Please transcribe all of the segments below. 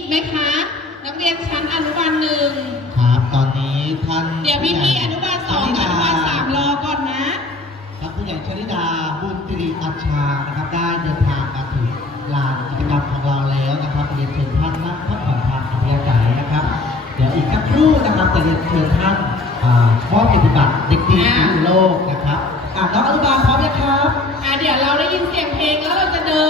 กไหมคะ นักเรียนชั้นอนุบาลหนึ่งครับ ตอนนี้ท่านเดี๋ยวพี่พี่อนุบาลสองกับอนุบาลสามรอก่อนนะครับผู้ใหญ่ชนิดาบุญตรีอัชชานะครับ ได้เดินทางมาถึงลานกิจกรรมของเราแล้วนะครับเรียนเชิญท่านนั่งพักผ่อนทางอภิยาใจนะครับ เดี๋ยวอีกสักครู่นะครับจะเรียนเชิญท่านมอบปฏิบัติเด็กดีทั่วโลกนะครับน้องอนุบาลพร้อมไหมครับเดี๋ยวเราได้ยินเสียงเพลงแล้วเราจะเดิน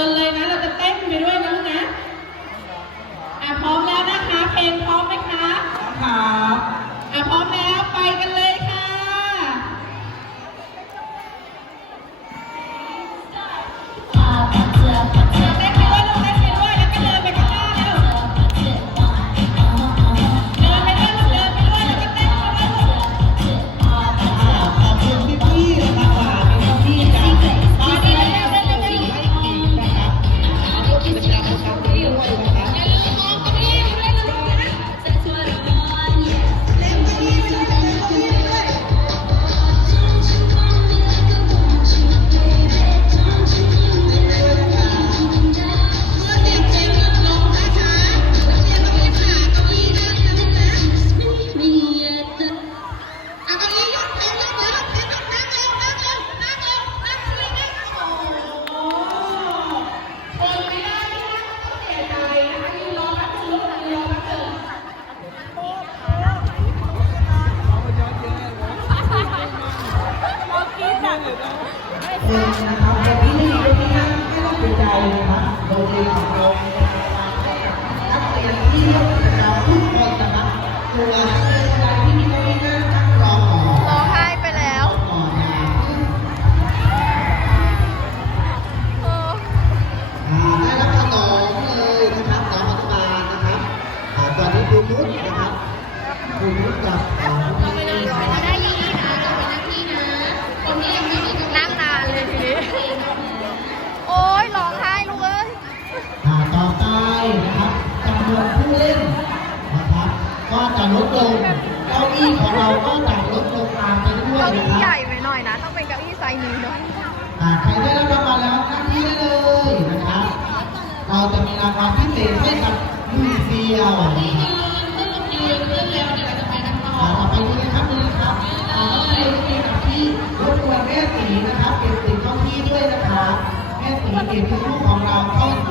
คนนะครับคนที่ไม่มีเก้าอี้นั่งไม่ต้องเสียใจนะครับโรงเรียนของเรานักเรียนที่ร่วมกิจกรรมทุกคนนะครับตัวนักเรียนคนใดที่มีเก้าอี้นั่งนั่งรอก่อนร้องไห้ไปแล้วก่อนนะน่าได้รับขนมเลยนะครับน้องอนุบาลนะครับตอนนี้ครูนุชนะครับครูนุชกับ วนผู้เล่นนะครับ ก็จะลดลง เก้าอี้ของเราก็จะลดลงตามไปด้วยเก้านะอี้คใหรัญ่บไปหน่อยนะ ต้องเป็นเก้าอี้ไซส์นี้เนาะอ่าใครได้รับรางวัลแล้วนั่งที่ได้เลยนะครับ เราจะมีรางวัลพิเศษให้กับมือเดียวนะครับยืนขึ้นแล้วเดี๋ยวเราจะไปกันต่ออ่าต่อไปนี้นะครับนี่นะครับอ่าต้องให้ที่กับที่รบกวนแม่สีนะครับเก็บสีเข้าที่ด้วยนะครับแม่สีเก็บทุกของเราเข้าเข้าสี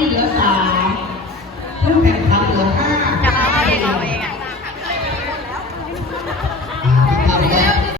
เก้าอี้เหลือสาม